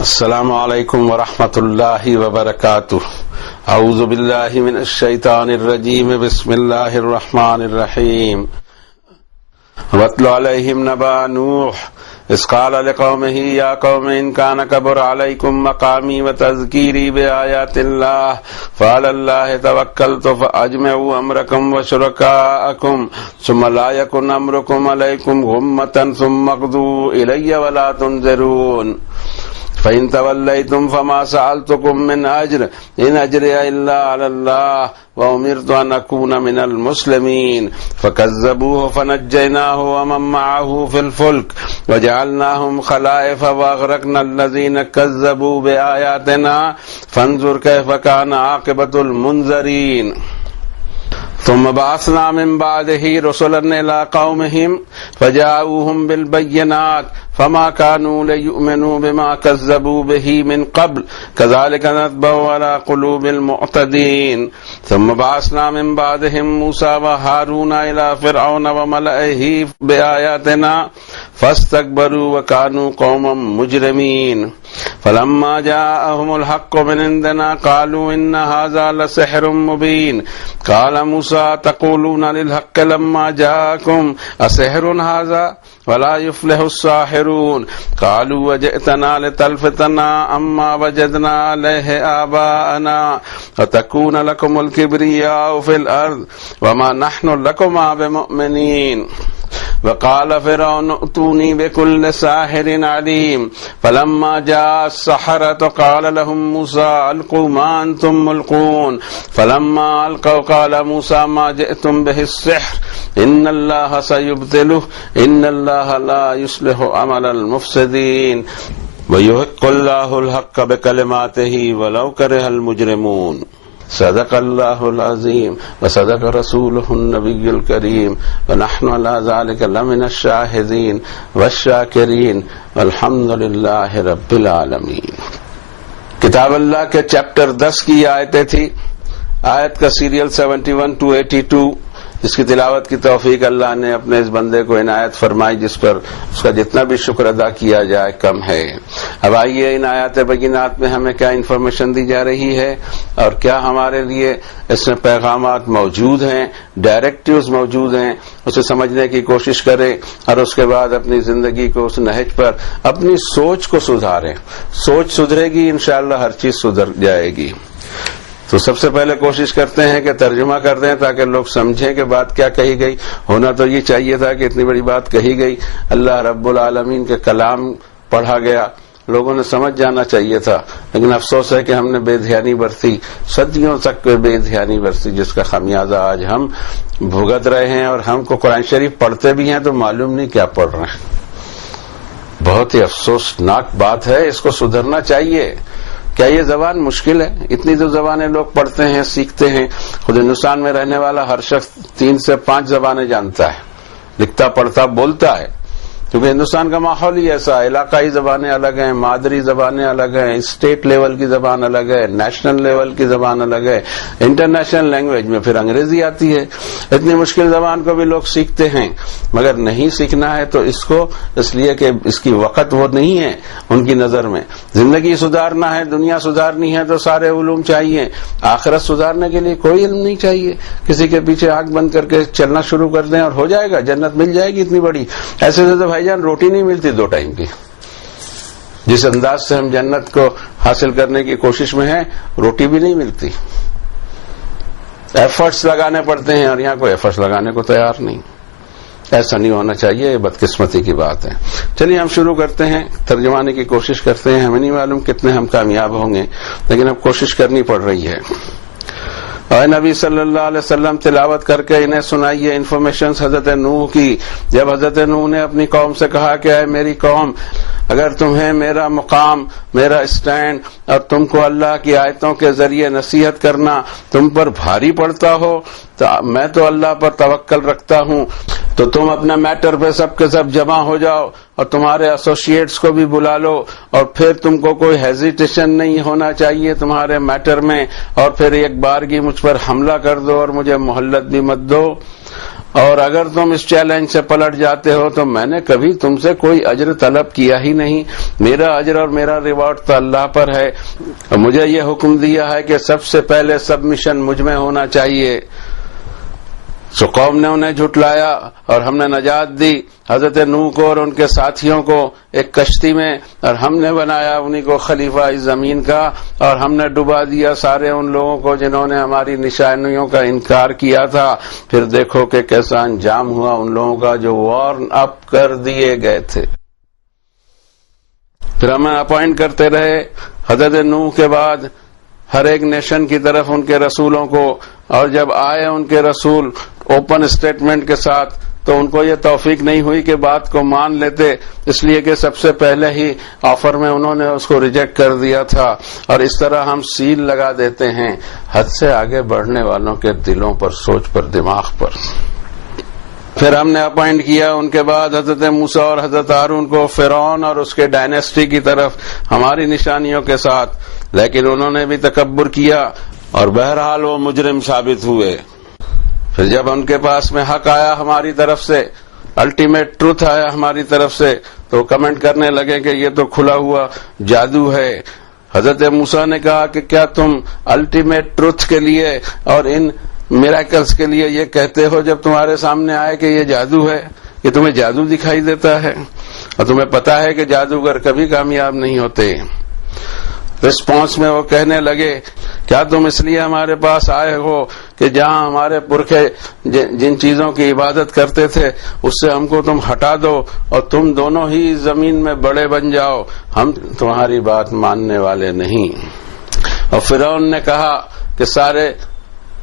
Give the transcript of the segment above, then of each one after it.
السلام علیکم ورحمۃ اللہ وبرکاتہ۔ اعوذ باللہ من الشیطان الرجیم، بسم اللہ الرحمن الرحیم۔ واتل علیہم نبأ نوح اذ قال لقومہ یا قوم ان کان کبر علیکم مقامی وتذکیری بآیات اللہ فعلی اللہ توکلت فاجمعوا امرکم وشرکاءکم ثم لا یکن امرکم علیکم غمۃ ثم اقضوا الی ولا تنظرون۔ فإن توليتم فما سألتكم من أجر إن أجري إلا على الله وأمرت أن أكون من المسلمين فكذبوه فنجيناه ومن معه في الفلك وجعلناهم خلائف وأغرقنا الذين كذبوا بآياتنا فانظر كيف كان عاقبة المنذرين۔ ثم بعثنا من بعده رسلا إلى قومهم فجاءوهم بالبينات فما كانوا ليؤمنوا بما كذبوا به من قبل كذلك نطبع على قلوب المعتدين۔ ثم بعثنا من بعدهم موسى وهارون إلى فرعون وملئه بآياتنا فاستكبروا وكانوا قوما مجرمين۔ فلما جاءهم الحق من عندنا قالوا إن هذا لسحر مبين۔ قال موسى تقولون للحق لما جاءكم أسحر هذا ولا يفلح الساحرون۔ قالوا وجئتنا لتلفتنا عما وجدنا عليه آباءنا وتكون لكم الكبرياء في الأرض وما نحن لكما بمؤمنين۔ وقال فرعون ائتوني بكل ساحر عليم۔ فلما جاء السحرة قال لهم موسى ألقوا ما أنتم ملقون۔ فلما ألقوا قال موسى ما جئتم به السحر إن الله سيبطله إن الله لا يصلح عمل المفسدين ويحق الله الحق بكلماته ولو كره المجرمون۔ صدق اللہ العظیم وصدق رسولہ النبی الکریم ونحن على ذلك لمن الشاہدین والشاکرین والحمد للہ رب العالمین۔ کتاب اللہ کے چیپٹر 10 کی آیتیں تھی۔ آیت کا سیریل 71 to 82، جس کی تلاوت کی توفیق اللہ نے اپنے اس بندے کو عنایت فرمائی، جس پر اس کا جتنا بھی شکر ادا کیا جائے کم ہے۔ اب آئیے ان آیات بینات میں ہمیں کیا انفارمیشن دی جا رہی ہے اور کیا ہمارے لیے اس میں پیغامات موجود ہیں، ڈائریکٹیوز موجود ہیں، اسے سمجھنے کی کوشش کریں اور اس کے بعد اپنی زندگی کو اس نہج پر اپنی سوچ کو سدھاریں۔ سوچ سدھرے گی انشاءاللہ ہر چیز سدھر جائے گی۔ تو سب سے پہلے کوشش کرتے ہیں کہ ترجمہ کر دیں تاکہ لوگ سمجھیں کہ بات کیا کہی گئی۔ ہونا تو یہ چاہیے تھا کہ اتنی بڑی بات کہی گئی، اللہ رب العالمین کے کلام پڑھا گیا، لوگوں نے سمجھ جانا چاہیے تھا، لیکن افسوس ہے کہ ہم نے بے دھیانی برتی، صدیوں تک بے دھیانی برتی، جس کا خمیازہ آج ہم بھگت رہے ہیں۔ اور ہم کو قرآن شریف پڑھتے بھی ہیں تو معلوم نہیں کیا پڑھ رہے ہیں۔ بہت ہی افسوسناک بات ہے، اس کو سدھرنا چاہیے۔ کیا یہ زبان مشکل ہے؟ اتنی تو زبانیں لوگ پڑھتے ہیں، سیکھتے ہیں۔ خود ہندوستان میں رہنے والا ہر شخص 3 سے 5 زبانیں جانتا ہے، لکھتا پڑھتا بولتا ہے، کیونکہ ہندوستان کا ماحول ہی ایسا ہے۔ علاقائی زبانیں الگ ہیں، مادری زبانیں الگ ہیں، اسٹیٹ لیول کی زبان الگ ہے، نیشنل لیول کی زبان الگ ہے، انٹرنیشنل لینگویج میں پھر انگریزی آتی ہے۔ اتنی مشکل زبان کو بھی لوگ سیکھتے ہیں، مگر نہیں سیکھنا ہے تو اس لیے کہ اس کی وقت وہ نہیں ہے ان کی نظر میں۔ زندگی سدھارنا ہے، دنیا سدھارنی ہے تو سارے علوم چاہیے۔ آخرت سدھارنے کے لیے کوئی علم نہیں چاہیے۔ کسی کے پیچھے آنکھ بند کر کے چلنا شروع کر دیں اور ہو جائے گا، جنت مل جائے گی اتنی بڑی۔ ایسے تو بھائی جان روٹی نہیں ملتی 2 ٹائم کی۔ جس انداز سے ہم جنت کو حاصل کرنے کی کوشش میں ہیں، روٹی بھی نہیں ملتی، ایفرٹس لگانے پڑتے ہیں، اور یہاں کوئی ایفرٹس لگانے کو تیار نہیں۔ ایسا نہیں ہونا چاہیے، یہ بدقسمتی کی بات ہے۔ چلیے ہم شروع کرتے ہیں، ترجمانے کی کوشش کرتے ہیں۔ ہمیں نہیں معلوم کتنے ہم کامیاب ہوں گے، لیکن اب کوشش کرنی پڑ رہی ہے۔ اے نبی صلی اللہ علیہ وسلم تلاوت کر کے انہیں سنائیے انفارمیشن حضرت نوح کی۔ جب حضرت نوح نے اپنی قوم سے کہا کہ اے میری قوم، اگر تمہیں میرا مقام، میرا اسٹینڈ اور تم کو اللہ کی آیتوں کے ذریعے نصیحت کرنا تم پر بھاری پڑتا ہو، تو میں تو اللہ پر توکل رکھتا ہوں، تو تم اپنا میٹر پہ سب کے سب جمع ہو جاؤ اور تمہارے ایسوسیٹس کو بھی بلا لو، اور پھر تم کو کوئی ہیزیٹیشن نہیں ہونا چاہیے تمہارے میٹر میں، اور پھر ایک بارگی مجھ پر حملہ کر دو اور مجھے مہلت بھی مت دو۔ اور اگر تم اس چیلنج سے پلٹ جاتے ہو تو میں نے کبھی تم سے کوئی اجر طلب کیا ہی نہیں، میرا اجر اور میرا ریوارڈ تو اللہ پر ہے، اور مجھے یہ حکم دیا ہے کہ سب سے پہلے سبمیشن مجھ میں ہونا چاہیے۔ سو قوم نے انہیں جھٹلایا اور ہم نے نجات دی حضرت نوح کو اور ان کے ساتھیوں کو ایک کشتی میں، اور ہم نے بنایا انہی کو خلیفہ اس زمین کا، اور ہم نے ڈبا دیا سارے ان لوگوں کو جنہوں نے ہماری نشانیوں کا انکار کیا تھا۔ پھر دیکھو کہ کیسا انجام ہوا ان لوگوں کا جو وارن اپ کر دیے گئے تھے۔ پھر ہمیں اپوائنٹ کرتے رہے حضرت نوح کے بعد ہر ایک نیشن کی طرف ان کے رسولوں کو، اور جب آئے ان کے رسول اوپن اسٹیٹمنٹ کے ساتھ تو ان کو یہ توفیق نہیں ہوئی کہ بات کو مان لیتے، اس لیے کہ سب سے پہلے ہی آفر میں انہوں نے اس کو ریجیکٹ کر دیا تھا۔ اور اس طرح ہم سیل لگا دیتے ہیں حد سے آگے بڑھنے والوں کے دلوں پر، سوچ پر، دماغ پر۔ پھر ہم نے اپوائنٹ کیا ان کے بعد حضرت موسیٰ اور حضرت ہارون کو فرعون اور اس کے ڈائنیسٹی کی طرف ہماری نشانیوں کے ساتھ، لیکن انہوں نے بھی تکبر کیا اور بہرحال وہ مجرم ثابت ہوئے۔ پھر جب ان کے پاس میں حق آیا ہماری طرف سے، الٹیمیٹ ٹروتھ آیا ہماری طرف سے، تو کمنٹ کرنے لگے کہ یہ تو کھلا ہوا جادو ہے۔ حضرت موسیٰ نے کہا کہ کیا تم الٹیمیٹ ٹروتھ کے لیے اور ان میراکلز کے لیے یہ کہتے ہو جب تمہارے سامنے آئے کہ یہ جادو ہے، کہ تمہیں جادو دکھائی دیتا ہے اور تمہیں پتا ہے کہ جادوگر کبھی کامیاب نہیں ہوتے۔ رسپانس میں وہ کہنے لگے کیا تم اس لیے ہمارے پاس آئے ہو کہ جہاں ہمارے پرکھے جن چیزوں کی عبادت کرتے تھے اس سے ہم کو تم ہٹا دو اور تم دونوں ہی زمین میں بڑے بن جاؤ، ہم تمہاری بات ماننے والے نہیں۔ اور فرعون نے کہا کہ سارے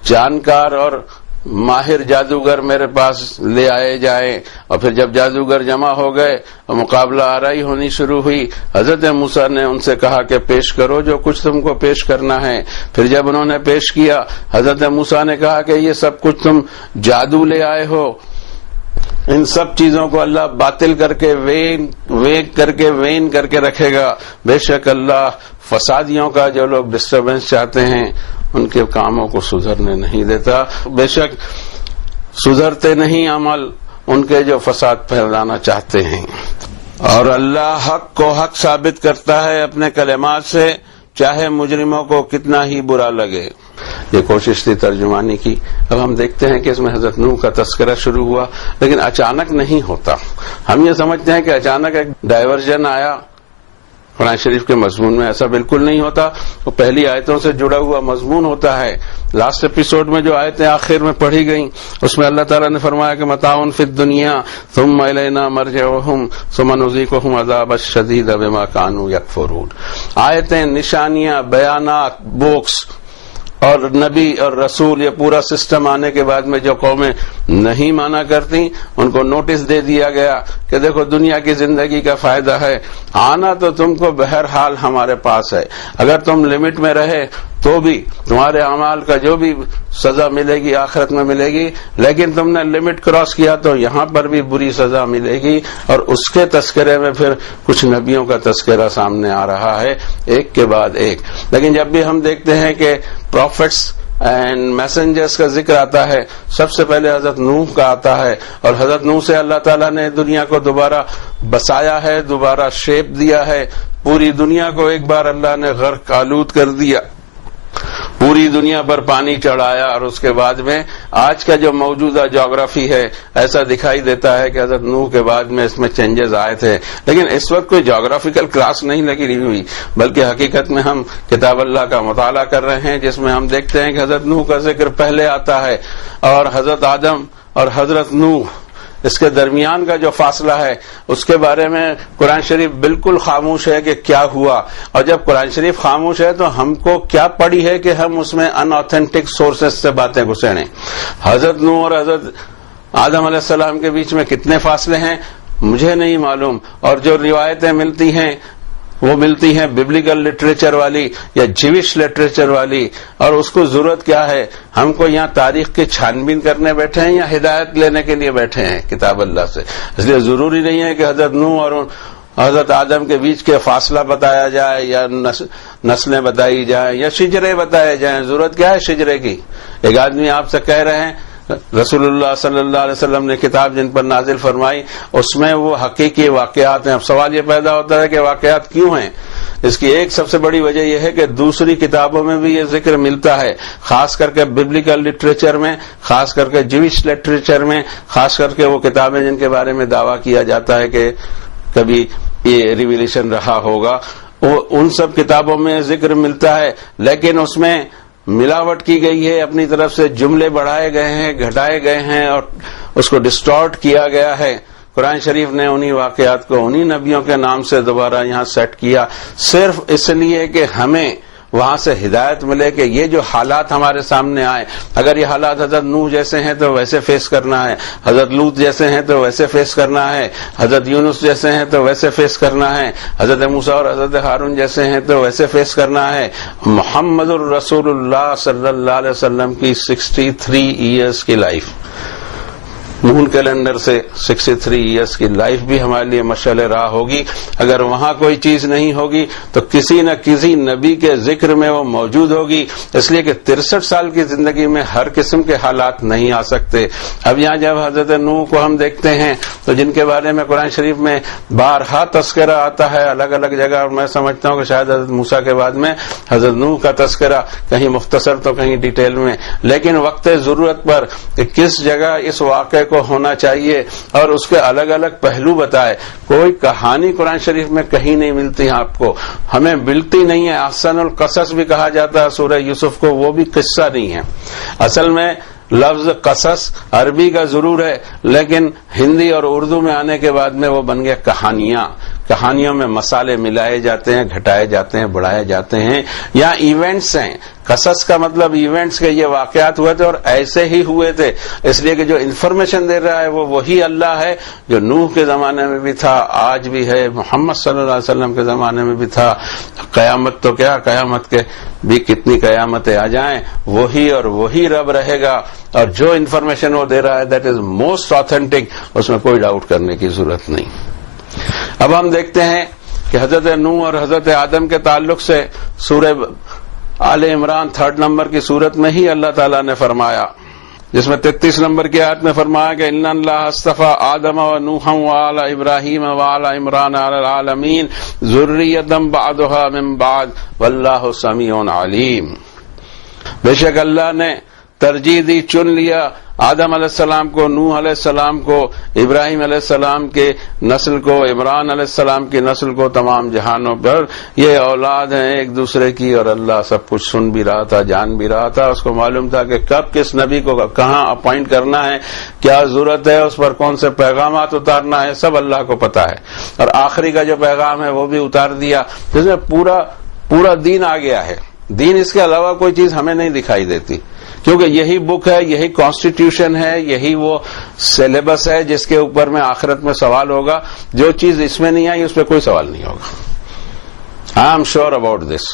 جانکار اور ماہر جادوگر میرے پاس لے آئے جائیں، اور پھر جب جادوگر جمع ہو گئے اور مقابلہ آرائی ہونی شروع ہوئی، حضرت موسیٰ نے ان سے کہا کہ پیش کرو جو کچھ تم کو پیش کرنا ہے۔ پھر جب انہوں نے پیش کیا، حضرت موسیٰ نے کہا کہ یہ سب کچھ تم جادو لے آئے ہو، ان سب چیزوں کو اللہ باطل کر کے وین کر کے رکھے گا، بے شک اللہ فسادیوں کا جو لوگ ڈسٹربنس چاہتے ہیں ان کے کاموں کو سدھرنے نہیں دیتا، بے شک سدھرتے نہیں عمل ان کے جو فساد پھیلانا چاہتے ہیں۔ اور اللہ حق کو حق ثابت کرتا ہے اپنے کلمات سے، چاہے مجرموں کو کتنا ہی برا لگے۔ یہ کوشش تھی ترجمانی کی۔ اب ہم دیکھتے ہیں کہ اس میں حضرت نوح کا تذکرہ شروع ہوا، لیکن اچانک نہیں ہوتا۔ ہم یہ سمجھتے ہیں کہ اچانک ایک ڈائیورژن آیا قرآن شریف کے مضمون میں، ایسا بالکل نہیں ہوتا۔ وہ پہلی آیتوں سے جڑا ہوا مضمون ہوتا ہے۔ لاسٹ ایپیسوڈ میں جو آیتیں آخر میں پڑھی گئیں اس میں اللہ تعالیٰ نے فرمایا کہ متاع فی الدنیا ثم الینا مرجعہم ثم نذیقہم عذاب الشدید بما کانوا یکفرون۔ آیتیں، نشانیاں، بیانات، بکس اور نبی اور رسول، یہ پورا سسٹم آنے کے بعد میں جو قومیں نہیں مانا کرتی ان کو نوٹس دے دیا گیا کہ دیکھو دنیا کی زندگی کا فائدہ ہے، آنا تو تم کو بہرحال ہمارے پاس ہے، اگر تم لمٹ میں رہے تو بھی تمہارے اعمال کا جو بھی سزا ملے گی آخرت میں ملے گی، لیکن تم نے لمٹ کراس کیا تو یہاں پر بھی بری سزا ملے گی۔ اور اس کے تذکرے میں پھر کچھ نبیوں کا تذکرہ سامنے آ رہا ہے ایک کے بعد ایک۔ لیکن جب بھی ہم دیکھتے ہیں کہ پروفٹس اینڈ میسنجرز کا ذکر آتا ہے، سب سے پہلے حضرت نوح کا آتا ہے، اور حضرت نوح سے اللہ تعالیٰ نے دنیا کو دوبارہ بسایا ہے، دوبارہ شیپ دیا ہے، پوری دنیا کو ایک بار اللہ نے غرق آلود کر دیا، پوری دنیا پر پانی چڑھایا، اور اس کے بعد میں آج کا جو موجودہ جغرافی ہے ایسا دکھائی دیتا ہے کہ حضرت نوح کے بعد میں اس میں چینجز آئے تھے، لیکن اس وقت کوئی جغرافیکل کلاس نہیں لگی ہوئی، بلکہ حقیقت میں ہم کتاب اللہ کا مطالعہ کر رہے ہیں جس میں ہم دیکھتے ہیں کہ حضرت نوح کا ذکر پہلے آتا ہے، اور حضرت آدم اور حضرت نوح اس کے درمیان کا جو فاصلہ ہے اس کے بارے میں قرآن شریف بالکل خاموش ہے کہ کیا ہوا۔ اور جب قرآن شریف خاموش ہے تو ہم کو کیا پڑی ہے کہ ہم اس میں ان آتھینٹک سورسز سے باتیں گھسیڑیں۔ حضرت نوح اور حضرت آدم علیہ السلام کے بیچ میں کتنے فاصلے ہیں مجھے نہیں معلوم، اور جو روایتیں ملتی ہیں وہ ملتی ہیں ببلیکل لٹریچر والی یا جیوش لٹریچر والی، اور اس کو ضرورت کیا ہے؟ ہم کو یہاں تاریخ کی چھان بین کرنے بیٹھے ہیں یا ہدایت لینے کے لیے بیٹھے ہیں کتاب اللہ سے؟ اس لیے ضروری نہیں ہے کہ حضرت نوح اور حضرت آدم کے بیچ کے فاصلہ بتایا جائے یا نسلیں بتائی جائیں یا شجرے بتائے جائیں۔ ضرورت کیا ہے شجرے کی؟ ایک آدمی آپ سے کہہ رہے ہیں رسول اللہ صلی اللہ علیہ وسلم نے کتاب جن پر نازل فرمائی اس میں وہ حقیقی واقعات ہیں۔ اب سوال یہ پیدا ہوتا ہے کہ واقعات کیوں ہیں؟ اس کی ایک سب سے بڑی وجہ یہ ہے کہ دوسری کتابوں میں بھی یہ ذکر ملتا ہے، خاص کر کے ببلیکل لٹریچر میں، خاص کر کے جوش لٹریچر میں، خاص کر کے وہ کتابیں جن کے بارے میں دعویٰ کیا جاتا ہے کہ کبھی یہ ریویلیشن رہا ہوگا، ان سب کتابوں میں ذکر ملتا ہے، لیکن اس میں ملاوٹ کی گئی ہے، اپنی طرف سے جملے بڑھائے گئے ہیں، گھٹائے گئے ہیں اور اس کو ڈسٹارٹ کیا گیا ہے۔ قرآن شریف نے انہی واقعات کو انہی نبیوں کے نام سے دوبارہ یہاں سیٹ کیا، صرف اس لیے کہ ہمیں وہاں سے ہدایت ملے کہ یہ جو حالات ہمارے سامنے آئے، اگر یہ حالات حضرت نوح جیسے ہیں تو ویسے فیس کرنا ہے، حضرت لوط جیسے ہیں تو ویسے فیس کرنا ہے، حضرت یونس جیسے ہیں تو ویسے فیس کرنا ہے، حضرت موسیٰ اور حضرت ہارون جیسے ہیں تو ویسے فیس کرنا ہے۔ محمد الرسول اللہ صلی اللہ علیہ وسلم کی 63 ایئرز کی لائف، مون کیلنڈر سے 63 ایئرز کی لائف بھی ہمارے لیے مشعل راہ ہوگی۔ اگر وہاں کوئی چیز نہیں ہوگی تو کسی نہ کسی نبی کے ذکر میں وہ موجود ہوگی، اس لیے کہ 63 سال کی زندگی میں ہر قسم کے حالات نہیں آ سکتے۔ اب یہاں جب حضرت نوح کو ہم دیکھتے ہیں تو جن کے بارے میں قرآن شریف میں بارہا تذکرہ آتا ہے الگ الگ جگہ، اور میں سمجھتا ہوں کہ شاید حضرت موسیٰ کے بعد میں حضرت نوح کا تذکرہ کہیں مختصر تو کہیں ڈیٹیل میں، لیکن وقت ضرورت پر کہ کس جگہ اس واقعے کو ہونا چاہیے اور اس کے الگ الگ پہلو بتائے۔ کوئی کہانی قرآن شریف میں کہیں نہیں ملتی آپ کو، ہمیں ملتی نہیں ہے۔ احسن القصص بھی کہا جاتا ہے سورہ یوسف کو، وہ بھی قصہ نہیں ہے۔ اصل میں لفظ قصص عربی کا ضرور ہے، لیکن ہندی اور اردو میں آنے کے بعد میں وہ بن گیا کہانیاں۔ کہانیوں میں مسالے ملائے جاتے ہیں، گھٹائے جاتے ہیں، بڑھائے جاتے ہیں، یا ایونٹس ہیں۔ قصص کا مطلب ایونٹس کے، یہ واقعات ہوئے تھے اور ایسے ہی ہوئے تھے، اس لیے کہ جو انفارمیشن دے رہا ہے وہ وہی اللہ ہے جو نوح کے زمانے میں بھی تھا، آج بھی ہے، محمد صلی اللہ علیہ وسلم کے زمانے میں بھی تھا۔ قیامت تو کیا، قیامت کے بھی کتنی قیامتیں آ جائیں، وہی اور وہی رب رہے گا، اور جو انفارمیشن وہ دے رہا ہے دیٹ از موسٹ آتھینٹک، اس میں کوئی ڈاؤٹ کرنے کی ضرورت نہیں۔ اب ہم دیکھتے ہیں کہ حضرت نوح اور حضرت آدم کے تعلق سے سورہ آل عمران 3 نمبر کی صورت میں ہی اللہ تعالیٰ نے فرمایا، جس میں 33 نمبر کی آیت میں فرمایا کہ ان اللہ اصطفى آدم و نوحا وآل ابراہیم وآل عمران علی العالمین ذریۃ بعضها من بعض واللہ سمیع علیم۔ بے شک اللہ نے ترجیح دی، چن لیا آدم علیہ السلام کو، نوح علیہ السلام کو، ابراہیم علیہ السلام کے نسل کو، عمران علیہ السلام کی نسل کو، تمام جہانوں پر یہ اولاد ہیں ایک دوسرے کی، اور اللہ سب کچھ سن بھی رہا تھا، جان بھی رہا تھا۔ اس کو معلوم تھا کہ کب کس نبی کو کہاں اپوائنٹ کرنا ہے، کیا ضرورت ہے، اس پر کون سے پیغامات اتارنا ہے، سب اللہ کو پتا ہے۔ اور آخری کا جو پیغام ہے وہ بھی اتار دیا، جس میں پورا دین آ گیا ہے۔ دین اس کے علاوہ کوئی چیز ہمیں نہیں دکھائی دیتی، کیونکہ یہی بک ہے، یہی کانسٹیٹیوشن ہے، یہی وہ سلیبس ہے جس کے اوپر میں آخرت میں سوال ہوگا۔ جو چیز اس میں نہیں آئی اس پہ کوئی سوال نہیں ہوگا۔ I am sure about this.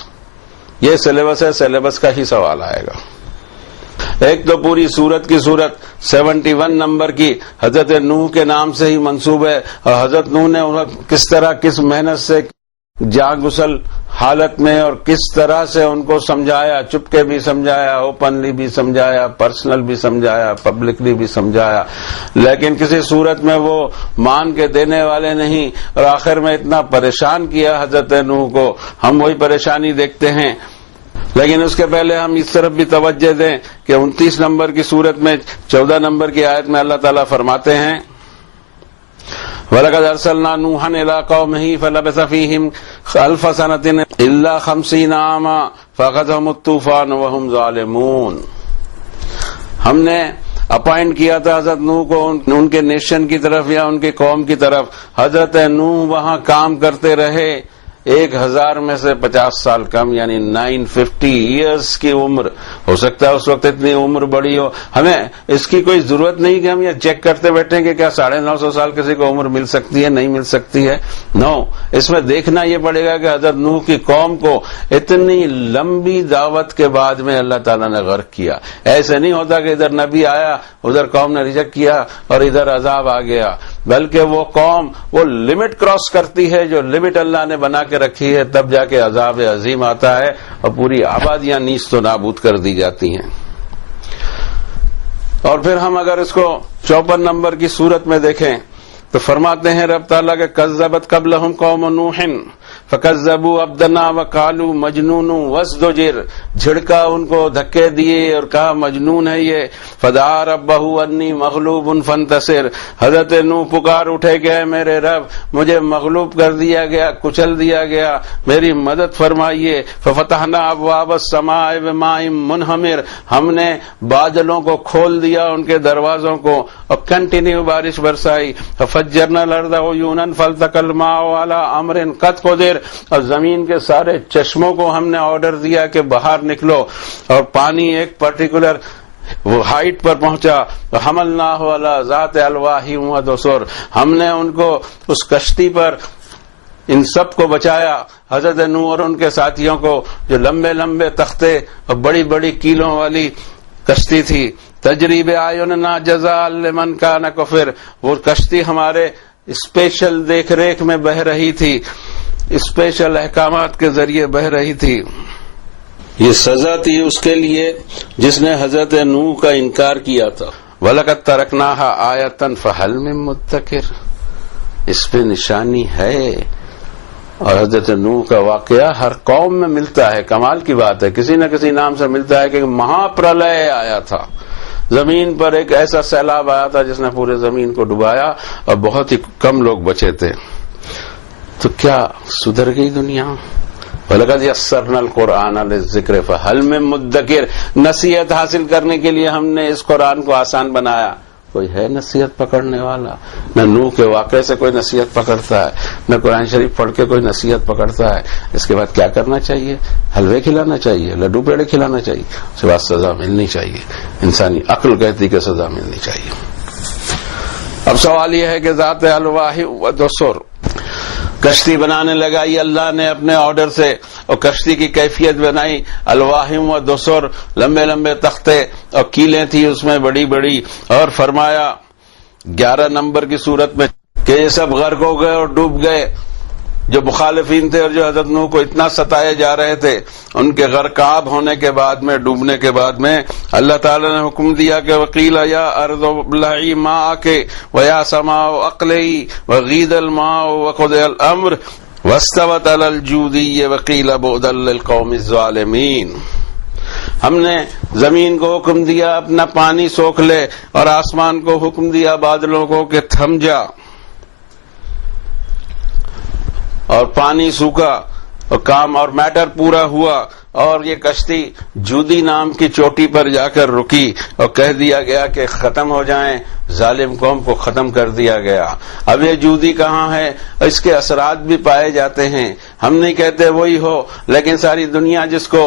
یہ سلیبس ہے، سلیبس کا ہی سوال آئے گا۔ ایک تو پوری سورت کی صورت 71 نمبر کی حضرت نوح کے نام سے ہی منسوب ہے، اور حضرت نوح نے کس طرح کس محنت سے جاں گسل حالت میں اور کس طرح سے ان کو سمجھایا، چپکے بھی سمجھایا، اوپنلی بھی سمجھایا، پرسنل بھی سمجھایا، پبلکلی بھی سمجھایا، لیکن کسی صورت میں وہ مان کے دینے والے نہیں، اور آخر میں اتنا پریشان کیا حضرت نوح کو۔ ہم وہی پریشانی دیکھتے ہیں، لیکن اس کے پہلے ہم اس طرف بھی توجہ دیں کہ 29 نمبر کی صورت میں 14 نمبر کی آیت میں اللہ تعالیٰ فرماتے ہیں وَلَقَدْ أَرْسَلْنَا نُوحًا إِلَىٰ قَوْمِهِ فَلَبِثَ فِيهِمْ أَلْفَ سَنَةٍ إِلَّا 50 عَامًا فَأَخَذَهُمُ الطُّوفَانُ وَهُمْ ظَالِمُونَ۔ ہم نے اپوائنٹ کیا تھا حضرت نوح کو ان کے نیشن کی طرف یا ان کے قوم کی طرف۔ حضرت نوح وہاں کام کرتے رہے، 1000 میں سے 50 سال کم، یعنی 950 ایئرز کی عمر۔ ہو سکتا ہے اس وقت اتنی عمر بڑی ہو، ہمیں اس کی کوئی ضرورت نہیں کہ ہم یہ چیک کرتے بیٹھیں کہ کیا 950 سال کسی کو عمر مل سکتی ہے، نہیں مل سکتی ہے۔ نو، اس میں دیکھنا یہ پڑے گا کہ حضرت نوح کی قوم کو اتنی لمبی دعوت کے بعد میں اللہ تعالیٰ نے غرق کیا۔ ایسے نہیں ہوتا کہ ادھر نبی آیا، ادھر قوم نے ریجیکٹ کیا اور ادھر عذاب آ گیا، بلکہ وہ قوم وہ لمٹ کراس کرتی ہے جو لمٹ اللہ نے بنا کے رکھی ہے، تب جا کے عذاب عظیم آتا ہے اور پوری آبادیاں نیست و نابود کر دی جاتی ہیں۔ اور پھر ہم اگر اس کو 54 نمبر کی سورت میں دیکھیں تو فرماتے ہیں رب تعالیٰ کہ کذبت قبلہم قوم نوح فکذبوا عبدنا وقالوا مجنون وازدجر، جھڑکا ان کو، دھکے دیے اور کہا مجنون ہے یہ. فدعا ربہ انی مغلوب فانتصر، حضرت نوح پکار اٹھے کہ میرے رب مجھے مغلوب کر دیا گیا، کچل دیا گیا، میری مدد فرمائیے. ففتحنا ابواب السماء بماء منہمر، ہم نے بادلوں کو کھول دیا، ان کے دروازوں کو، اور کنٹینیو بارش برسائی. ففجرنا الارض عیونا فالتقى الماء على امر قد قدر، اور زمین کے سارے چشموں کو ہم نے آرڈر دیا کہ باہر نکلو، اور پانی ایک پرٹیکولر وہ ہائٹ پر پہنچا. حملناہ علی ذات الواح ودسر، ہم نے ان کو اس کشتی پر ان سب کو بچایا، حضرت نوح اور ان کے ساتھیوں کو، جو لمبے لمبے تختے اور بڑی بڑی کیلوں والی کشتی تھی. تجریب اعیننا جزاء لمن کان کفر، وہ کشتی ہمارے اسپیشل دیکھ ریکھ میں بہ رہی تھی، اسپیشل احکامات کے ذریعے بہ رہی تھی. یہ سزا تھی اس کے لیے جس نے حضرت نوح کا انکار کیا تھا. وَلَقَدْ تَرَكْنَاهَا آیَةً فَهَلْ مِن مُدَّکِرٍ، اس پہ نشانی ہے. اور حضرت نوح کا واقعہ ہر قوم میں ملتا ہے. کمال کی بات ہے، کسی نہ کسی نام سے ملتا ہے کہ مہا پرلے آیا تھا، زمین پر ایک ایسا سیلاب آیا تھا جس نے پورے زمین کو ڈبایا اور بہت ہی کم لوگ بچے تھے. تو کیا سدھر گئی دنیا؟ وَلَقَدْ يَسَّرْنَا الْقُرْآنَ لِلذِّكْرِ فَهَلْ مِن مُدَّکِرٍ، نصیحت حاصل کرنے کے لیے ہم نے اس قرآن کو آسان بنایا. کوئی ہے نصیحت پکڑنے والا؟ نہ نوح کے واقعے سے کوئی نصیحت پکڑتا ہے، نہ قرآن شریف پڑھ کے کوئی نصیحت پکڑتا ہے. اس کے بعد کیا کرنا چاہیے؟ حلوے کھلانا چاہیے، لڈو پیڑے کھلانا چاہیے، اس کے بعد سزا ملنی چاہیے. انسانی عقل کہتی کہ سزا ملنی چاہیے. اب سوال یہ ہے کہ ذات الواح ودسر کشتی بنانے لگائی اللہ نے اپنے آرڈر سے، اور کشتی کی کیفیت بنائی. الواح و دسر، لمبے لمبے تختے اور کیلیں تھی اس میں بڑی بڑی. اور فرمایا 11 نمبر کی صورت میں کہ یہ سب غرق ہو گئے اور ڈوب گئے. جو مخالفین تھے اور جو حضرت نوح کو اتنا ستائے جا رہے تھے، ان کے غرقاب ہونے کے بعد میں، ڈوبنے کے بعد میں، اللہ تعالی نے حکم دیا کہ وقیل یا ارض ابلعی ماءک ویا سماء اقلعی وغیض الماء وقضی الامر واستوت علی الجودی وقیل بعدا للقوم الظالمین. ہم نے زمین کو حکم دیا اپنا پانی سوکھ لے، اور آسمان کو حکم دیا بادلوں کو کہ تھم جا، اور پانی سوکھا اور کام اور میٹر پورا ہوا. اور یہ کشتی جودی نام کی چوٹی پر جا کر رکی، اور کہہ دیا گیا کہ ختم ہو جائیں، ظالم قوم کو ختم کر دیا گیا. اب یہ جودی کہاں ہے؟ اس کے اثرات بھی پائے جاتے ہیں. ہم نہیں کہتے وہی ہو، لیکن ساری دنیا جس کو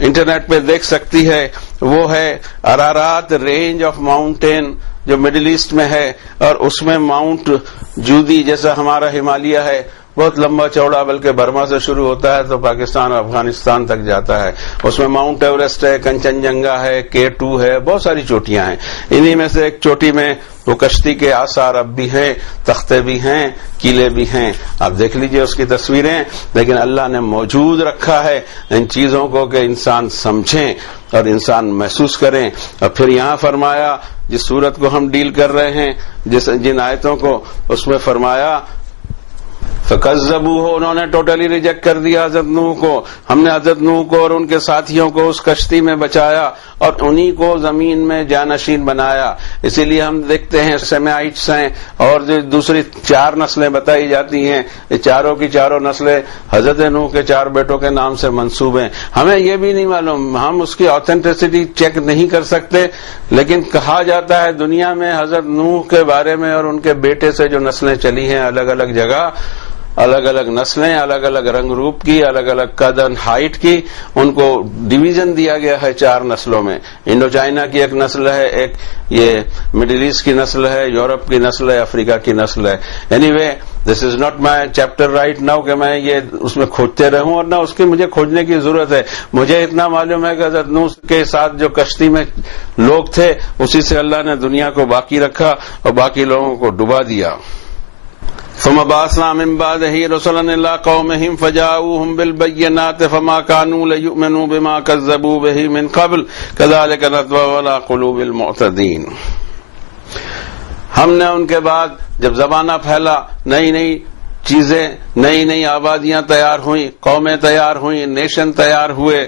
انٹرنیٹ پہ دیکھ سکتی ہے وہ ہے ارارات رینج آف ماؤنٹین جو مڈل ایسٹ میں ہے، اور اس میں ماؤنٹ جودی جیسا ہمارا ہمالیہ ہے، بہت لمبا چوڑا، بلکہ برما سے شروع ہوتا ہے تو پاکستان اور افغانستان تک جاتا ہے. اس میں ماؤنٹ ایوریسٹ ہے، کنچن جنگا ہے، K2 ہے، بہت ساری چوٹیاں ہیں. انہی میں سے ایک چوٹی میں وہ کشتی کے آثار اب بھی ہیں، تختے بھی ہیں، کیلے بھی ہیں. آپ دیکھ لیجئے اس کی تصویریں. لیکن اللہ نے موجود رکھا ہے ان چیزوں کو کہ انسان سمجھیں اور انسان محسوس کریں. اور پھر یہاں فرمایا جس صورت کو ہم ڈیل کر رہے ہیں، جن آیتوں کو، اس میں فرمایا فَكَذَّبُوهُ، انہوں نے ٹوٹلی ریجیکٹ کر دیا حضرت نوح کو. ہم نے حضرت نوح کو اور ان کے ساتھیوں کو اس کشتی میں بچایا اور انہی کو زمین میں جانشین بنایا. اسی لیے ہم دیکھتے ہیں سیمائٹس ہیں اور جو دوسری 4 نسلیں بتائی جاتی ہیں، یہ چاروں کی چاروں نسلیں حضرت نوح کے 4 بیٹوں کے نام سے منسوب ہیں. ہمیں یہ بھی نہیں معلوم، ہم اس کی آتھینٹسٹی چیک نہیں کر سکتے، لیکن کہا جاتا ہے دنیا میں حضرت نوح کے بارے میں اور ان کے بیٹے سے جو نسلیں چلی ہیں الگ الگ جگہ، الگ الگ نسلیں، الگ الگ رنگ روپ کی، الگ الگ قد اور ہائٹ کی، ان کو ڈویژن دیا گیا ہے 4 نسلوں میں. انڈو چائنا کی ایک نسل ہے، ایک یہ مڈل ایسٹ کی نسل ہے، یورپ کی نسل ہے، افریقہ کی نسل ہے. Any way this is not my chapter right now کہ میں یہ اس میں کھوجتے رہوں، اور نہ اس کی مجھے کھوجنے کی ضرورت ہے. مجھے اتنا معلوم ہے کہ حضرت نوح کے ساتھ جو کشتی میں لوگ تھے اسی سے اللہ نے دنیا کو باقی رکھا اور باقی لوگوں کو ڈبا دیا. ثم بعثنا من بعده رسلا الى قومهم فجاءوهم بالبينات فما كانوا ليؤمنوا بما كذبوا به من قبل كذلك نطبع على قلوب المعتدين. ہم نے ان کے بعد جب زمانہ پھیلا، نئی نئی چیزیں، نئی نئی آبادیاں تیار ہوئیں، قومیں تیار ہوئیں، نیشن تیار ہوئے،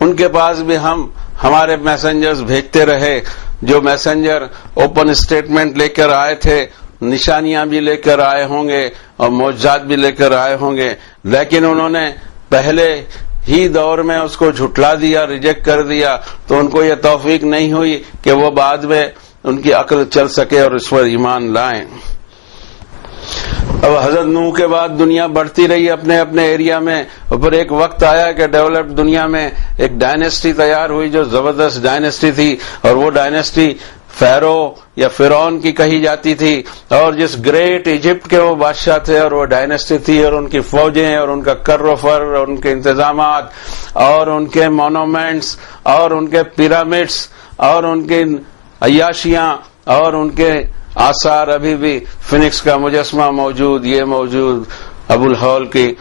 ان کے پاس بھی ہم ہمارے میسنجرز بھیجتے رہے. جو میسنجر اوپن اسٹیٹمنٹ لے کر آئے تھے، نشانیاں بھی لے کر آئے ہوں گے اور معجزات بھی لے کر آئے ہوں گے، لیکن انہوں نے پہلے ہی دور میں اس کو جھٹلا دیا، ریجیکٹ کر دیا، تو ان کو یہ توفیق نہیں ہوئی کہ وہ بعد میں ان کی عقل چل سکے اور اس پر ایمان لائیں. اب حضرت نوح کے بعد دنیا بڑھتی رہی اپنے اپنے ایریا میں، اور پھر ایک وقت آیا کہ ڈیولپڈ دنیا میں ایک ڈائنیسٹی تیار ہوئی جو زبردست ڈائنیسٹی تھی، اور وہ ڈائنیسٹی فیرو یا فرعون کی کہی جاتی تھی، اور جس گریٹ ایجپٹ کے وہ بادشاہ تھے، اور وہ ڈائنیسٹی تھی، اور ان کی فوجیں اور ان کا کر و فر اور ان کے انتظامات اور ان کے مونومنٹس اور ان کے پیرامڈس اور ان کی عیاشیاں اور ان کے آثار، ابھی بھی فینکس کا مجسمہ موجود، یہ موجود، ابو الہول کی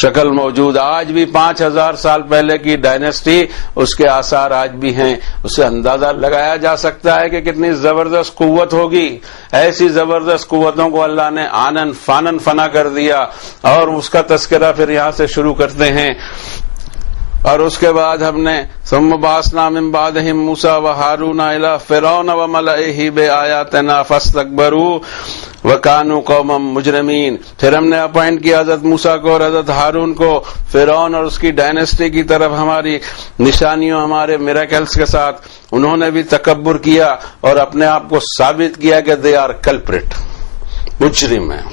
شکل موجود، آج بھی 5000 سال پہلے کی ڈائنیسٹی، اس کے آثار آج بھی ہیں. اس سے اندازہ لگایا جا سکتا ہے کہ کتنی زبردست قوت ہوگی. ایسی زبردست قوتوں کو اللہ نے آنن فانن فنا کر دیا، اور اس کا تذکرہ پھر یہاں سے شروع کرتے ہیں. اور اس کے بعد ہم نے ثم بعثنا من بعدهم موسى وهارون الى فرعون وملئه بآياتنا فاستكبروا وكانوا قوما مجرمين. پھر ہم نے اپوائنٹ کیا حضرت موسیٰ کو اور حضرت ہارون کو فرعون اور اس کی ڈائنیسٹی کی طرف ہماری نشانیوں، ہمارے میراکلز کے ساتھ. انہوں نے بھی تکبر کیا اور اپنے آپ کو ثابت کیا کہ دے آر کلپریٹ، مجرم ہیں.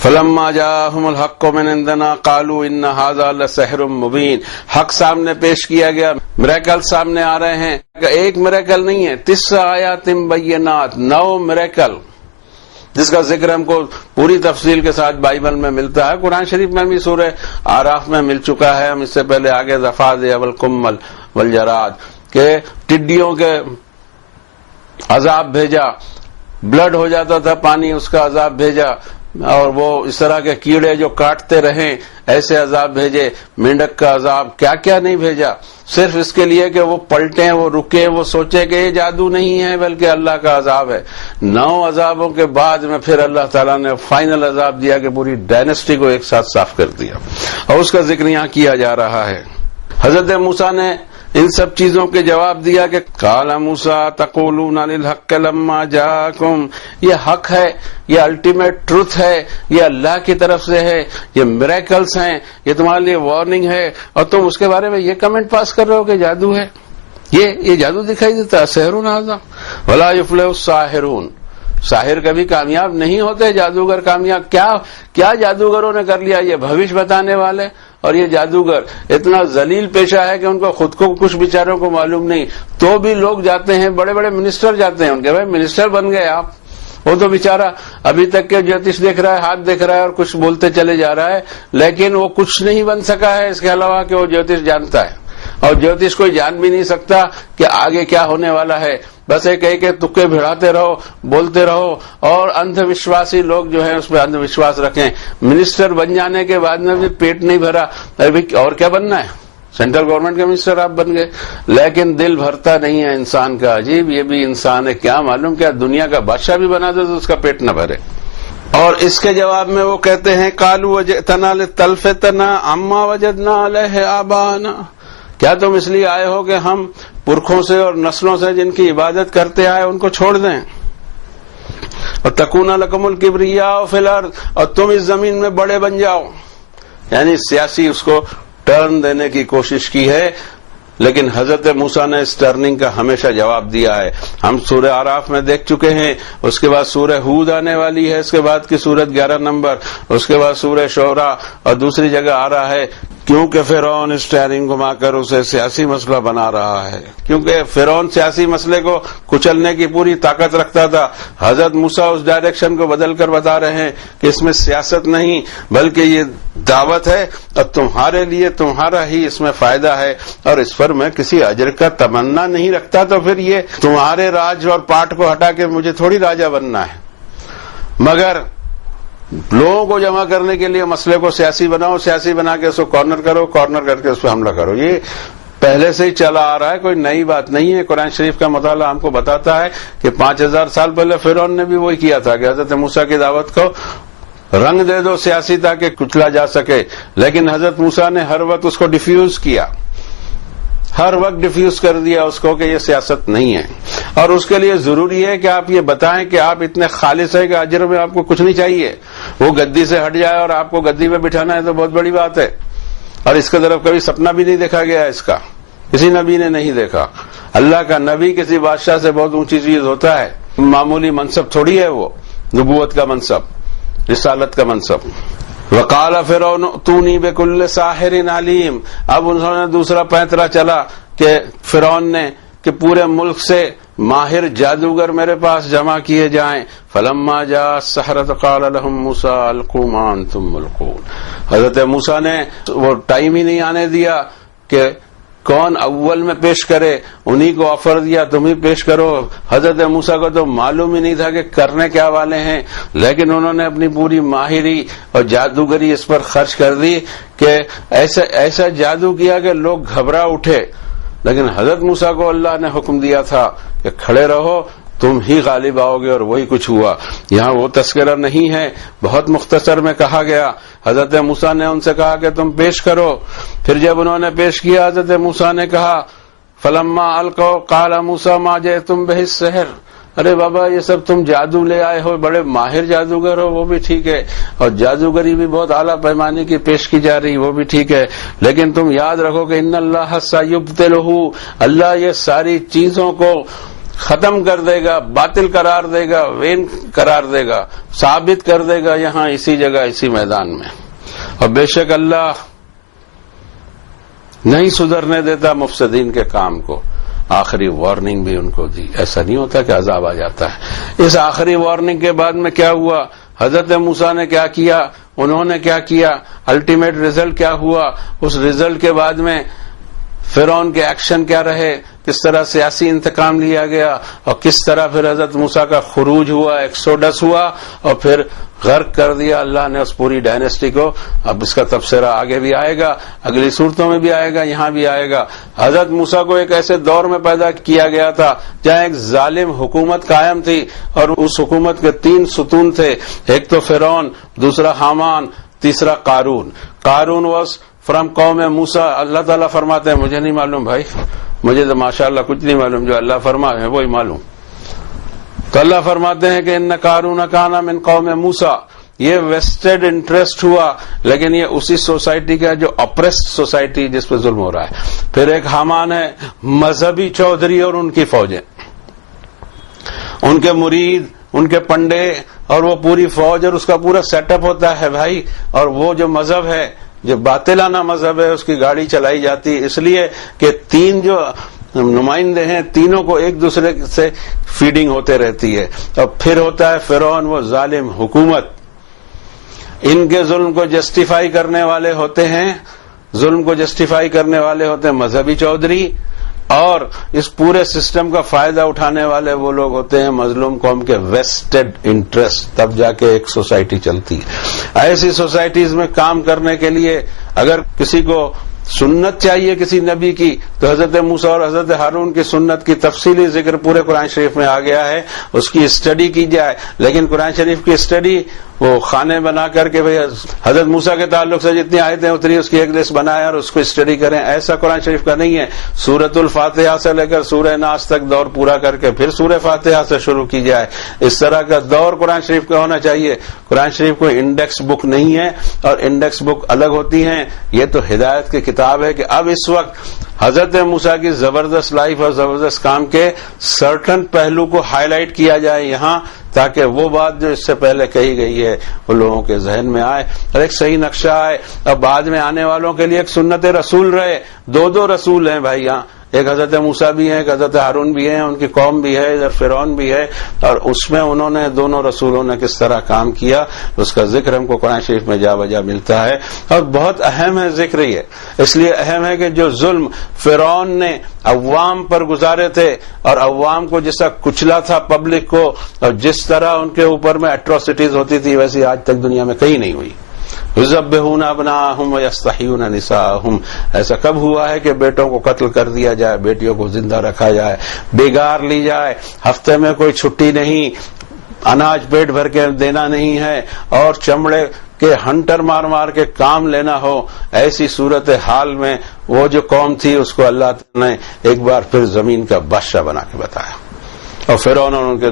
فلما جاءهم الحق من عندنا قالوا ان هذا لسحر مبين. حق سامنے پیش کیا گیا، میریکل سامنے آ رہے ہیں. ایک میریکل نہیں ہے، 9 آیات بینات، 9 میریکل، جس کا ذکر ہم کو پوری تفصیل کے ساتھ بائبل میں ملتا ہے. قرآن شریف میں بھی سورہ آراف میں مل چکا ہے. ہم اس سے پہلے آگے ضفادع والقمل والجراد کہ ٹڈیوں کے عذاب بھیجا، بلڈ ہو جاتا تھا پانی، اس کا عذاب بھیجا، اور وہ اس طرح کے کیڑے جو کاٹتے رہیں ایسے عذاب بھیجے، مینڈک کا عذاب، کیا کیا نہیں بھیجا، صرف اس کے لیے کہ وہ پلٹیں، وہ رکیں، وہ سوچے کہ یہ جادو نہیں ہے بلکہ اللہ کا عذاب ہے. 9 عذابوں کے بعد میں پھر اللہ تعالیٰ نے فائنل عذاب دیا کہ پوری ڈائنیسٹی کو ایک ساتھ صاف کر دیا، اور اس کا ذکر یہاں کیا جا رہا ہے. حضرت موسیٰ نے ان سب چیزوں کے جواب دیا کہ قال موسیٰ تقولون للحق لما جاءکم، یہ حق ہے، یہ الٹیمیٹ ٹروتھ ہے، یہ اللہ کی طرف سے ہے، یہ میریکلز ہیں، یہ تمہارے لیے وارننگ ہے، اور تم اس کے بارے میں یہ کمنٹ پاس کر رہے ہو کہ جادو ہے، یہ جادو دکھائی دیتا ہے. سحر ھذا ولا یفلح الساحرون، ساحر کبھی کامیاب نہیں ہوتے، جادوگر کامیاب. کیا جادوگروں نے کر لیا، یہ بھوش بتانے والے اور یہ جادوگر اتنا ذلیل پیشہ ہے کہ ان کو خود کو کچھ بیچاروں کو معلوم نہیں، تو بھی لوگ جاتے ہیں، بڑے بڑے منسٹر جاتے ہیں، ان کے بھائی منسٹر بن گئے آپ. وہ تو بیچارہ ابھی تک کے جوتش دیکھ رہا ہے، ہاتھ دیکھ رہا ہے اور کچھ بولتے چلے جا رہا ہے، لیکن وہ کچھ نہیں بن سکا ہے اس کے علاوہ کہ وہ جوتش جانتا ہے. اور جوتش کوئی جان بھی نہیں سکتا کہ آگے کیا ہونے والا ہے. بس ایک کہ تکے بھڑاتے رہو، بولتے رہو، اور اندھ وشواسی لوگ جو ہیں اس پہ اندھ وشواس رکھیں. منسٹر بن جانے کے بعد میں بھی پیٹ نہیں بھرا، ابھی اور کیا بننا ہے، سینٹرل گورنمنٹ کے منسٹر آپ بن گئے، لیکن دل بھرتا نہیں ہے انسان کا. عجیب، یہ بھی انسان ہے، کیا معلوم کیا دنیا کا بادشاہ بھی بنا دے تو اس کا پیٹ نہ بھرے. اور اس کے جواب میں وہ کہتے ہیں قالوا وجئتنا لتلفتنا عما وجدنا علیہ آباءنا، کیا تم اس لیے آئے ہو کہ ہم پرکھوں سے اور نسلوں سے جن کی عبادت کرتے آئے ان کو چھوڑ دیں. اور تکون لکم الکبریاء فی الارض، اور تم اس زمین میں بڑے بن جاؤ. یعنی سیاسی اس کو ٹرن دینے کی کوشش کی ہے، لیکن حضرت موسیٰ نے اس ٹرننگ کا ہمیشہ جواب دیا ہے. ہم سورہ آراف میں دیکھ چکے ہیں، اس کے بعد سورہ ہود آنے والی ہے، اس کے بعد کی سورت 11 نمبر، اس کے بعد سورہ شعراء، اور دوسری جگہ آ رہا ہے کیونکہ فرعون اسٹیئرنگ گھما کر اسے سیاسی مسئلہ بنا رہا ہے، کیونکہ فرعون سیاسی مسئلے کو کچلنے کی پوری طاقت رکھتا تھا۔ حضرت موسیٰ اس ڈائریکشن کو بدل کر بتا رہے ہیں کہ اس میں سیاست نہیں بلکہ یہ دعوت ہے اور تمہارے لیے تمہارا ہی اس میں فائدہ ہے، اور اس پر میں کسی اجر کا تمنا نہیں رکھتا، تو پھر یہ تمہارے راج اور پاٹ کو ہٹا کے مجھے تھوڑی راجا بننا ہے، مگر لوگوں کو جمع کرنے کے لیے مسئلے کو سیاسی بناؤ، سیاسی بنا کے اس کو کارنر کرو، کارنر کر کے اس پہ حملہ کرو۔ یہ پہلے سے ہی چلا آ رہا ہے، کوئی نئی بات نہیں ہے۔ قرآن شریف کا مطالعہ ہم کو بتاتا ہے کہ 5000 سال پہلے فرعون نے بھی وہی کیا تھا کہ حضرت موسیٰ کی دعوت کو رنگ دے دو سیاسی تاکہ کچلا جا سکے، لیکن حضرت موسیٰ نے ہر وقت اس کو ڈیفیوز کیا، ہر وقت ڈیفیوز کر دیا اس کو کہ یہ سیاست نہیں ہے، اور اس کے لیے ضروری ہے کہ آپ یہ بتائیں کہ آپ اتنے خالص ہیں کہ اجر میں آپ کو کچھ نہیں چاہیے۔ وہ گدی سے ہٹ جائے اور آپ کو گدی پہ بٹھانا ہے تو بہت بڑی بات ہے، اور اس کی طرف کبھی سپنا بھی نہیں دیکھا گیا، اس کا کسی نبی نے نہیں دیکھا۔ اللہ کا نبی کسی بادشاہ سے بہت اونچی چیز ہوتا ہے، معمولی منصب تھوڑی ہے وہ، نبوت کا منصب، رسالت کا منصب۔ وقال فرعون ائتونی بکل ساحر علیم، اب انہوں نے دوسرا پینترا چلا کہ فرعون نے کہ پورے ملک سے ماہر جادوگر میرے پاس جمع کیے جائیں۔ فلما جاء السحرة قال لهم موسى القوا ما انتم ملقون، حضرت موسیٰ نے وہ ٹائم ہی نہیں آنے دیا کہ کون اول میں پیش کرے، انہی کو آفر دیا تم ہی پیش کرو۔ حضرت موسیٰ کو تو معلوم ہی نہیں تھا کہ کرنے کیا والے ہیں، لیکن انہوں نے اپنی پوری ماہری اور جادوگری اس پر خرچ کر دی کہ ایسا جادو کیا کہ لوگ گھبرا اٹھے، لیکن حضرت موسیٰ کو اللہ نے حکم دیا تھا کہ کھڑے رہو، تم ہی غالب آؤ گے، اور وہی کچھ ہوا۔ یہاں وہ تذکرہ نہیں ہے، بہت مختصر میں کہا گیا۔ حضرت موسیٰ نے ان سے کہا کہ تم پیش کرو، پھر جب انہوں نے پیش کیا حضرت موسیٰ نے کہا فلما القوا قال موسیٰ ما جئتم بہ السحر، ارے بابا یہ سب تم جادو لے آئے ہو، بڑے ماہر جادوگر ہو، وہ بھی ٹھیک ہے، اور جادوگری بھی بہت اعلیٰ پیمانے کی پیش کی جا رہی، وہ بھی ٹھیک ہے، لیکن تم یاد رکھو کہ ان اللہ سیبطلہ، اللہ یہ ساری چیزوں کو ختم کر دے گا، باطل قرار دے گا، وین قرار دے گا، ثابت کر دے گا یہاں اسی جگہ اسی میدان میں، اور بے شک اللہ نہیں سدھرنے دیتا مفسدین کے کام کو۔ آخری وارننگ بھی ان کو دی، ایسا نہیں ہوتا کہ عذاب آ جاتا ہے۔ اس آخری وارننگ کے بعد میں کیا ہوا، حضرت موسیٰ نے کیا کیا، انہوں نے کیا کیا، الٹیمیٹ رزلٹ کیا ہوا، اس رزلٹ کے بعد میں فرعون کے ایکشن کیا رہے، کس طرح سیاسی انتقام لیا گیا، اور کس طرح پھر حضرت موسیٰ کا خروج ہوا، ایکسوڈس ہوا، اور پھر غرق کر دیا اللہ نے اس پوری ڈائنیسٹی کو۔ اب اس کا تبصرہ آگے بھی آئے گا، اگلی صورتوں میں بھی آئے گا، یہاں بھی آئے گا۔ حضرت موسیٰ کو ایک ایسے دور میں پیدا کیا گیا تھا جہاں ایک ظالم حکومت قائم تھی، اور اس حکومت کے 3 ستون تھے، ایک تو فرعون، دوسرا حامان، تیسرا قارون۔ قارون واز فرام قوم موسیٰ۔ اللہ تعالیٰ فرماتے ہیں مجھے نہیں معلوم بھائی، مجھے تو ماشاءاللہ کچھ نہیں معلوم، جو اللہ فرمائے ہے وہی معلوم۔ تو اللہ فرماتے ہیں کہ ان قارون کان من قوم موسیٰ، یہ ویسٹڈ انٹرسٹ ہوا، لیکن یہ اسی سوسائٹی کا جو اپریسڈ سوسائٹی جس پہ ظلم ہو رہا ہے۔ پھر ایک حامان ہے مذہبی چودھری اور ان کی فوجیں، ان کے مرید، ان کے پنڈے، اور وہ پوری فوج اور اس کا پورا سیٹ اپ ہوتا ہے بھائی، اور وہ جو مذہب ہے جو باطلانہ مذہب ہے اس کی گاڑی چلائی جاتی، اس لیے کہ 3 جو نمائندے ہیں تینوں کو ایک دوسرے سے فیڈنگ ہوتے رہتی ہے۔ اور پھر ہوتا ہے فرعون، وہ ظالم حکومت، ان کے ظلم کو جسٹیفائی کرنے والے ہوتے ہیں، ظلم کو جسٹیفائی کرنے والے ہوتے ہیں مذہبی چودھری، اور اس پورے سسٹم کا فائدہ اٹھانے والے وہ لوگ ہوتے ہیں مظلوم قوم کے ویسٹڈ انٹرسٹ۔ تب جا کے ایک سوسائٹی چلتی ہے۔ ایسی سوسائٹیز میں کام کرنے کے لیے اگر کسی کو سنت چاہیے کسی نبی کی، تو حضرت موسیٰ اور حضرت ہارون کی سنت کی تفصیلی ذکر پورے قرآن شریف میں آ گیا ہے، اس کی اسٹڈی کی جائے۔ لیکن قرآن شریف کی اسٹڈی وہ خانے بنا کر کے بھئی حضرت موسیٰ کے تعلق سے جتنی آیتیں اتری اس کی ایک لسٹ بنائے اور اس کو اسٹڈی کریں، ایسا قرآن شریف کا نہیں ہے۔ سورۃ الفاتحہ سے لے کر سورہ ناس تک دور پورا کر کے پھر سورہ فاتحہ سے شروع کی جائے، اس طرح کا دور قرآن شریف کا ہونا چاہیے۔ قرآن شریف کوئی انڈیکس بک نہیں ہے، اور انڈیکس بک الگ ہوتی ہیں، یہ تو ہدایت کی کتاب ہے کہ اب اس وقت حضرت موسیٰ کی زبردست لائف اور زبردست کام کے سرٹن پہلو کو ہائی لائٹ کیا جائے یہاں، تاکہ وہ بات جو اس سے پہلے کہی گئی ہے وہ لوگوں کے ذہن میں آئے اور ایک صحیح نقشہ آئے، اور بعد میں آنے والوں کے لیے ایک سنت رسول رہے۔ دو رسول ہیں بھائی یہاں، ایک حضرت موسیٰ بھی ہیں، ایک حضرت ہارون بھی ہیں، ان کی قوم بھی ہے، ادھر فرعون بھی ہے، اور اس میں انہوں نے دونوں رسولوں نے کس طرح کام کیا اس کا ذکر ہم کو قرآن شریف میں جا بجا ملتا ہے، اور بہت اہم ہے ذکر یہ، اس لیے اہم ہے کہ جو ظلم فرعون نے عوام پر گزارے تھے اور عوام کو جس طرح کچلا تھا پبلک کو، اور جس طرح ان کے اوپر میں ایٹروسٹیز ہوتی تھی، ویسی آج تک دنیا میں کہیں نہیں ہوئی۔ یذبحون ابناءہم ویستحیون نساءہم، ایسا کب ہوا ہے کہ بیٹوں کو قتل کر دیا جائے، بیٹیوں کو زندہ رکھا جائے، بگار لی جائے، ہفتے میں کوئی چھٹی نہیں، اناج پیٹ بھر کے دینا نہیں ہے، اور چمڑے کہ ہنٹر مار مار کے کام لینا ہو، ایسی صورت حال میں وہ جو قوم تھی اس کو اللہ تعالی نے ایک بار پھر زمین کا بادشاہ بنا کے بتایا، اور فرعون اور ان کے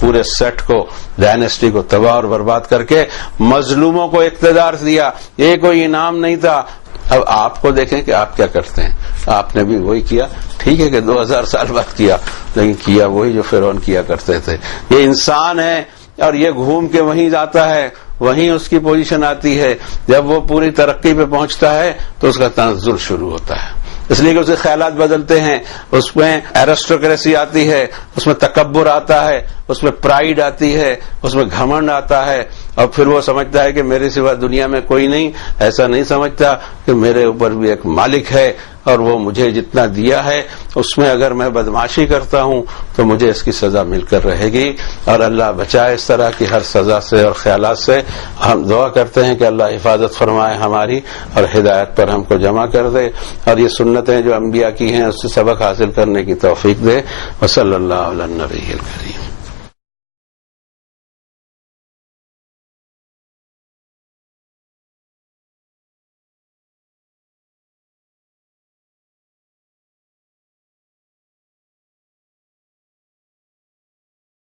پورے سیٹ کو، ڈائنیسٹی کو تباہ اور برباد کر کے مظلوموں کو اقتدار دیا۔ یہ کوئی انعام نہیں تھا۔ اب آپ کو دیکھیں کہ آپ کیا کرتے ہیں، آپ نے بھی وہی کیا، ٹھیک ہے کہ 2000 سال بعد کیا، لیکن کیا وہی جو فرعون کیا کرتے تھے۔ یہ انسان ہے اور یہ گھوم کے وہیں جاتا ہے، وہیں اس کی پوزیشن آتی ہے، جب وہ پوری ترقی پہ پہنچتا ہے تو اس کا تنزل شروع ہوتا ہے، اس لیے کہ اسے خیالات بدلتے ہیں، اس میں ایرسٹوکریسی آتی ہے، اس میں تکبر آتا ہے، اس میں پرائیڈ آتی ہے، اس میں گھمنڈ آتا ہے، اور پھر وہ سمجھتا ہے کہ میرے سوا دنیا میں کوئی نہیں۔ ایسا نہیں سمجھتا کہ میرے اوپر بھی ایک مالک ہے، اور وہ مجھے جتنا دیا ہے اس میں اگر میں بدمعاشی کرتا ہوں تو مجھے اس کی سزا مل کر رہے گی، اور اللہ بچائے اس طرح کی ہر سزا سے اور خیالات سے۔ ہم دعا کرتے ہیں کہ اللہ حفاظت فرمائے ہماری اور ہدایت پر ہم کو جمع کر دے، اور یہ سنتیں جو انبیاء کی ہیں اس سے سبق حاصل کرنے کی توفیق دے۔ وصلی اللہ علی النبی الکریم۔